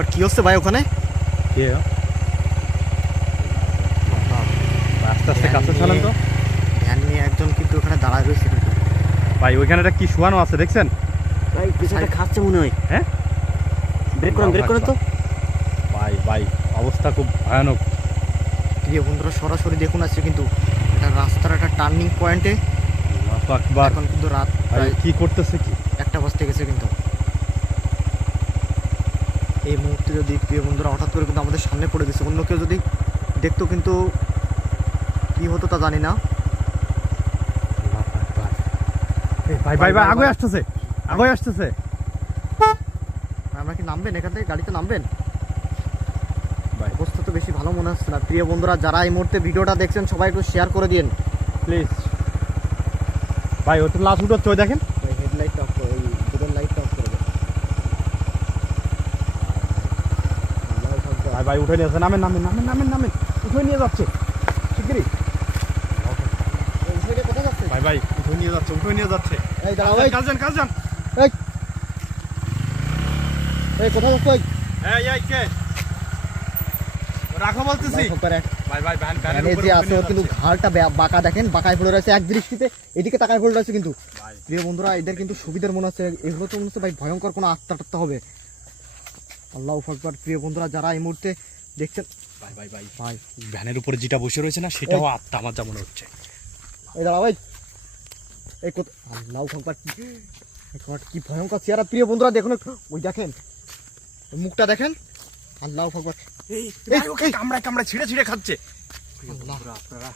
আকবার, কি হচ্ছে ভাই ওখানে? কে আস্তে আস্তে কাছে চলেন তো ভ্যান নিয়ে একজন কিন্তু ওখানে দাঁড়ায় রয়েছে কিন্তু ভাই। ওইখানে একটা কি শোয়ানো আছে দেখছেন ভাই, কিছু একটা খাচ্ছে মনে হয়। হ্যাঁ, ব্রেক করেন তো ভাই। ভাই অবস্থা খুব ভয়ানক। প্রিয় বন্ধুরা, সরাসরি দেখুন আসছে কিন্তু এটা রাস্তার একটা টার্নিং পয়েন্টে। আল্লাহু আকবার। এখন কিন্তু রাত ভাই প্রায় কি করতেছে কি? 1টা বাজতে গেছে কিন্তু এই মুহূর্তে যদি প্রিয় বন্ধুরা হঠাৎ করে কিন্তু আমাদের সামনে পড়ে গেছে, অন্য কেউ যদি দেখতো কিন্তু কি হতো তা জানি না। ভাই ভাই ভাই আগে আসতেছে, আগে আসতেছে। আমরা কি নামবেন এখান থেকে? গাড়িতে নামবেন? ভাই অবস্থা তো বেশি ভালো মনে হচ্ছে না। প্রিয় বন্ধুরা, যারা এই মুহূর্তে ভিডিওটা দেখছেন সবাই একটু শেয়ার করে দিন প্লিজ। ভাই ওটা লাস্ট উঠো, চই দেখেন। ভাই হেডলাইটটা অফ করে, এই দুটোর লাইটটা অফ করে দেন। ভাই ভাই উঠে নিয়ে যাচ্ছে, নামেন নামেন নামেন নামেন নামেন, উঠে নিয়ে যাচ্ছে শিগগিরই। কোথায় যাচ্ছে? ভাই ভাই উঠে নিয়ে যাচ্ছে, উঠে নিয়ে যাচ্ছে। এই দাঁড়াও, এই কাজ যান কাজ যান। এই কোথায় যাচ্ছে? এই কে রাখো বলতেছি। ভাই ভাই ভ্যান ভ্যানের উপরে যে আছে ওর কিন্তু ঘাড়টা বাঁকা দেখেন, বাঁকায় পড়ে রয়েছে এক দৃষ্টিতে, এদিকে তাকায় পড়ে রয়েছে কিন্তু। প্রিয় বন্ধুরা, এদের কিন্তু সুবিধার মনে হচ্ছে, এগুলো তো মনে হচ্ছে ভাই ভয়ঙ্কর কোনো আত্মা হবে। আল্লাহু আকবার। প্রিয় বন্ধুরা, যারা এই মুহূর্তে দেখছেন, ভাই ভাই ভাই ভাই ভ্যানের উপরে যেটা বসে রয়েছে না, সেটাও আত্মা আমার যা মনে হচ্ছে। এই দাঁড়া ভাই, এই কত আল্লাহু আকবার, কি ভয়ঙ্কর চেহারা। প্রিয় বন্ধুরা দেখুন, ওই দেখেন মুখটা দেখেন। আল্লাহু আকবার, কামড়ায় কামড়ায় ছিঁড়ে ছিঁড়ে খাচ্ছে। আপনারা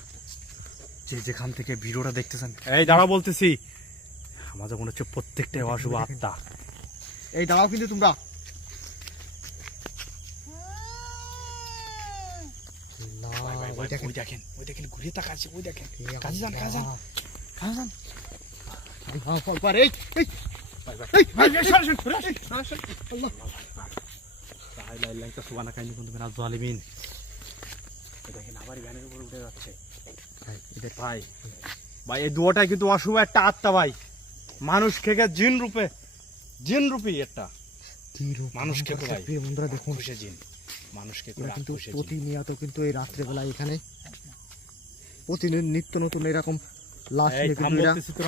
যে যেখান থেকে ভিডিওটা দেখতেছেন, এই দাঁড়া বলতেছি, আমার যা মনে হচ্ছে প্রত্যেকটাই অশুভ আত্মা। এই দাঁড়াও কিন্তু তোমরা। ওই দেখেন ঘুরে তাকাচ্ছে, ওই দেখেন। কাজে যান কাজে যান কাজে যান। আল্লাহু আকবার, এই ভাই ভাই এই দুটাই কিন্তু অশুভ একটা আত্মা ভাই, মানুষ খেয়ে জিন রূপী একটা মানুষ খেতে ভাই। প্রিয় বন্ধুরা দেখুন, খুশি জিন মানুষকে কিন্তু প্রতিনিয়ত কিন্তু এই রাত্রেবেলা এখানে প্রতিদিন নিত্য নতুন এরকম লাশ নিয়ে কিন্তু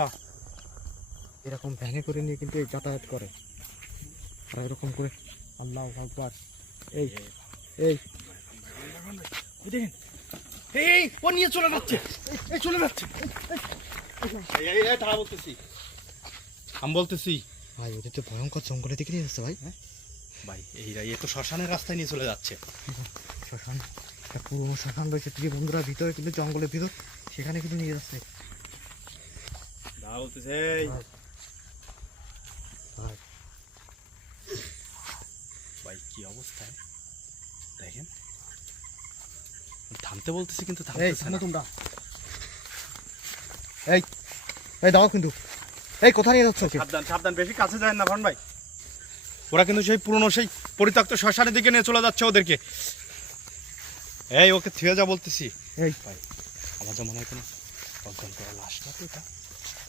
এরকম ভ্যানে করে নিয়ে কিন্তু এই যাতায়াত করে। আর এরকম করে আল্লাহু আকবার, এই এই দেখেন, এই ও নিয়ে চলে যাচ্ছে, এই চলে যাচ্ছে। আমি বলতেছি ভাই, ওদের তো ভয়ঙ্কর জঙ্গলের দিকে নিয়ে যাচ্ছে ভাই। ভাই এই তো শ্মশানের রাস্তায় নিয়ে চলে যাচ্ছে। শ্মশান, একটা পুরোনো শ্মশান রয়েছে প্রিয় বন্ধুরা, ভিতরে কিন্তু জঙ্গলের ভিতর, সেখানে কিন্তু নিয়ে যাচ্ছে। ভাই কি অবস্থায় দেখেন, থামতে বলতেছি কিন্তু থামতেছে না। তোমরা এই এই দাও কিন্তু, এই কোথায় নিয়ে যাচ্ছ? সাবধান সাবধান, বেশি কাছে যায় না ভান ভাই। ওরা কিন্তু সেই পুরনো সেই পরিত্যক্ত শ্মশানের দিকে নিয়ে চলে যাচ্ছে ওদেরকে। এই ওকে থুয়ে যা বলতেছি। এই ভাই আমার যা মনে হয় কোনো অজ্ঞান করা লাশ না তো এটা।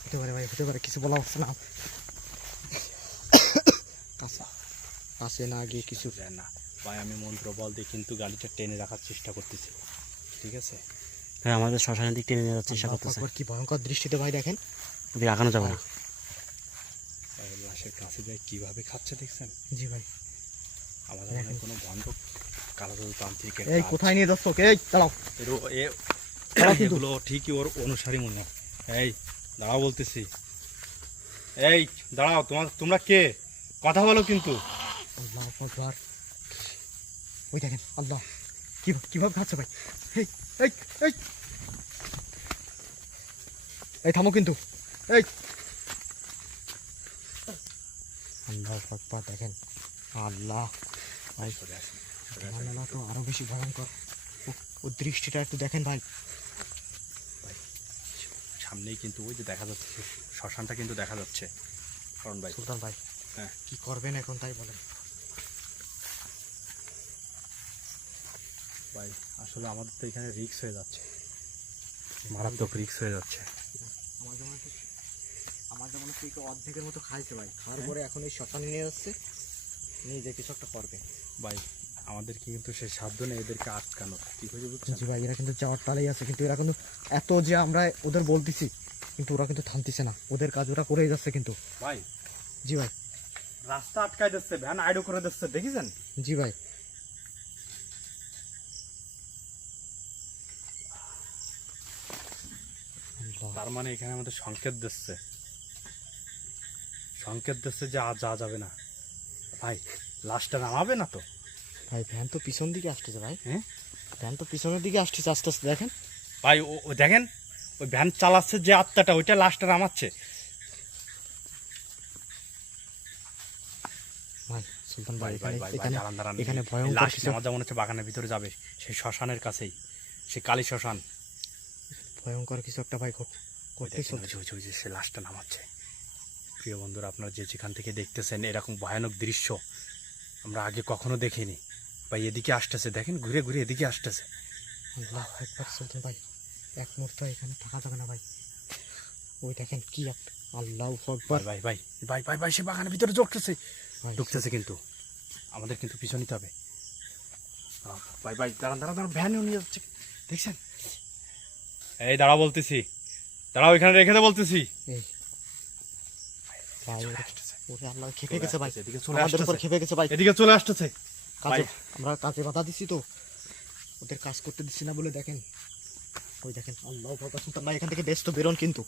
হতে পারে ভাই, হতে পারে, কিছু বলা হচ্ছে না। কাছে না গিয়ে কিছু যায় না ভাই, আমি মন্ত্র বল দিয়ে কিন্তু গাড়িটা টেনে রাখার চেষ্টা করতেছি, ঠিক আছে? হ্যাঁ, আমাদের শ্মশানের দিক টেনে নিয়ে যাচ্ছে চেষ্টা করতেছে। কি ভয়ঙ্কর দৃষ্টিতে ভাই দেখেন, ওদিকে আগানো যাবে না। লাশের কাছে যায় কিভাবে খাচ্ছে দেখছেন? জি ভাই, আমাদের মনে হয় কোনো বন্ধ কালার তান্ত্রিক। এই কোথায় নিয়ে যাচ্ছ? এই দাঁড়াও, এগুলো ঠিকই ওর অনুসারী মনে হয়। এই দাঁড়াও বলতেছি, এই দাঁড়াও, তোমরা কে? কথা বলো কিন্তু। আল্লাহু আকবার, ওই দেখেন আল্লাহ কিভাবে খাচ্ছে ভাই। এই এই এই এই থামো কিন্তু, এই আল্লাহু আকবার দেখেন। আল্লাহ ভাই, আল্লাহ তো আরো বেশি ভয়ঙ্কর। ও দৃষ্টিটা একটু দেখেন ভাই। সামনেই কিন্তু ওই যে দেখা যাচ্ছে শ্মশানটা কিন্তু দেখা যাচ্ছে। কারণ ভাই সুলতান ভাই, হ্যাঁ কি করবেন এখন তাই বলেন ভাই? আসলে আমাদের তো এখানে রিস্ক হয়ে যাচ্ছে, মারাত্মক রিস্ক হয়ে যাচ্ছে। আমার যেমন অর্ধেকের মতো খাইছে ভাই, খাওয়ার পরে এখন এই শ্মশানে নিয়ে যাচ্ছে, নিয়ে যে কিছু একটা করবে। ভাই আমাদেরকে কিন্তু সেই সাধ্য নেই এদেরকে আটকানো, ঠিক আছে বুঝছেন? জি ভাই, এরা কিন্তু যাওয়ার তালেই আছে, কিন্তু এরা কিন্তু এত যে আমরা ওদের বলতেছি কিন্তু ওরা কিন্তু থামতেছে না, ওদের কাজ ওরা করেই যাচ্ছে কিন্তু। ভাই জি ভাই, রাস্তা আটকায় দিচ্ছে, ভ্যান আইডো করে দিচ্ছে, দেখেছেন? জি ভাই, তার মানে এখানে আমাদের সংকেত দিচ্ছে যে আজ যাওয়া যাবে না। ভাই লাশটা নামাবে না তো? ভাই ভ্যান তো পিছন দিকে আসতেছে ভাই, হ্যাঁ ভ্যান তো পিছনের দিকে আসতেছে আস্তে আস্তে, দেখেন ভাই, ও দেখেন ওই ভ্যান চালাচ্ছে যে আত্মাটা, ওইটা লাশটা নামাচ্ছে। ভাই। সুলতান ভাই, ভাই এখানে ভাই ভাই এখানে দাঁড়ান দাঁড়ান, এখানে এই ভয়ঙ্কর লাশ কিছু, আমার যা মনে হচ্ছে বাগানের ভিতরে যাবে, সেই শ্মশানের কাছেই, সেই কালী শ্মশান। ভয়ঙ্কর কিছু একটা ভাই করতে দেখেন, চলছে। ওই যে সে লাশটা নামাচ্ছে। প্রিয় বন্ধুরা, আপনারা যে যেখান থেকে দেখতেছেন এরকম ভয়ানক দৃশ্য আমরা আগে কখনো দেখিনি। ভাই এদিকে আসতেছে, দেখেন ঘুরে ঘুরে এদিকে আসতেছে। আল্লাহু আকবার। সুলতান ভাই, এক মুহূর্ত এখানে থাকা যাবে না ভাই, ওই দেখেন কি একটা, আল্লাহু আকবার। ভাই ভাই ভাই ভাই ভাই সে বাগানের ভিতরে ঢুকতেছে, ভাই, ঢুকতেছে, কিন্তু আমাদের কিন্তু পিছন নিতে হবে। ভাই ভাই দাঁড়ান দাঁড়ান দাঁড়ান, ভ্যানও নিয়ে যাচ্ছে, দেখছেন? এই দাঁড়া বলতেছি, দাঁড়াও, এখানে রেখে দে বলতেছি। এই ভাই, চলে আসতেছে, ওরে আল্লাহ, খেপে গেছে ভাই, এদিকে চলে আমাদের উপর আসতেছে, খেপে গেছে ভাই। এদিকে চলে আসতেছে। কাজে ভাই। আমরা কাজে বাধা দিচ্ছি তো, ওদের কাজ করতে দিচ্ছি না বলে দেখেন, ওই দেখেন, আল্লাহু আকবার। সুলতান ভাই এখান থেকে ব্যস্ত বেরোন কিন্তু,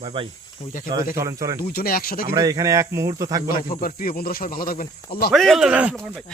ভাই ভাই ওই দেখেন, চলেন, ওই দেখেন, চলেন, চলেন। দুইজনে একসাথে আমরা এখানে এক মুহূর্ত থাকবো না আল্লাহু কিন্তু। আকবার। প্রিয় বন্ধুরা সবাই ভালো থাকবেন, আল্লাহ। ভাই, ভাই